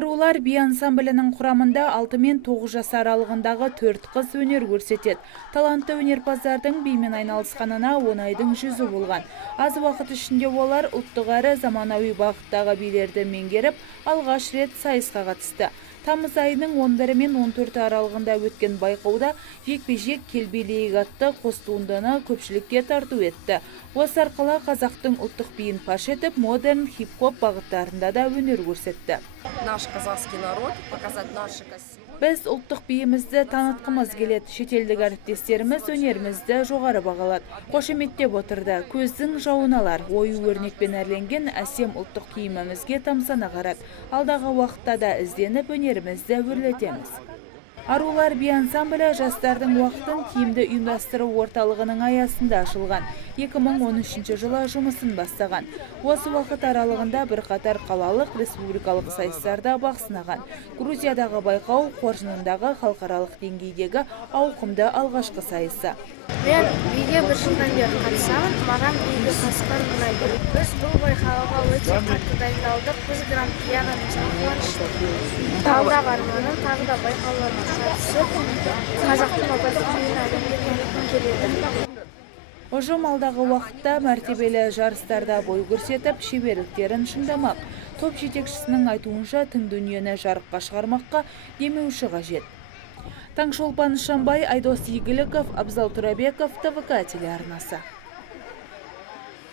Арулар би ансамблінің құрамында 6 мен 9 жас аралығындағы 4 қыз өнер көрсетеді. Талантты өнерпаздардың бимен айналысқанына 10 айдың жүзі болған. Аз уақыт ішінде олар ұлттық әрі заманауи бағыттағы билерді меңгеріп, алғаш рет сайысқа қатысты. Тамыз айының 11 мен 14 аралығында өткен байқауда жекпе-жек келбелейік атты қос туындыны көпшілікке тарту етті. Осы арқылы қазақтың ұлттық биін паш етіп, модерн хип-хоп бағыттарында да өнер көрсетті. Наш казахский народ, показать наши костюмы. Біз ұлттық биімізді танытқымыз келеді. Шетелдік әріптестеріміз өнерімізді жоғары бағалады. Қошеметтеп отырды. Көздің жауын алар. Ою өрнекпен әрленген әсем ұлттық киімімізге тамсана қарады. Алдағы уақытта да ізденіп өнерімізді өрлетеміз. Арулар би ансамблі жастардың уақытын тиімді ұйымдастыру орталығының аясында ашылған. 2013 жылы жұмысын бастаған. Осы уақыт аралығында бірқатар қалалық республикалық сайыстарда бақ сынаған. Грузиядағы байқау қоржынындағы халықаралық деңгейдегі ауқымды алғашқы сайысы. Мен биге бір жылдан бері қатысамын, маған биге қатысқан ұнайды. Біз бұл байқауға өте қатты дайындалдық, біз гран-приға қуаныштымыз. Алдағы арманым тағы да байқауларға қатысып, қазақтың ұлттық биін әлемге танытқым келеді. Ұжым алдағы уақытта мәртебелі жарыстарда бой көрсетіп, шеберліктерін шыңдамақ. Топ жетекшісінің айтуынша тың дүниені жарыққа шығармаққа демеуші қажет. Таңшолпан Шамбай, Айдос Игіліков, Абзал Турабеков, ТВК телеарнасы.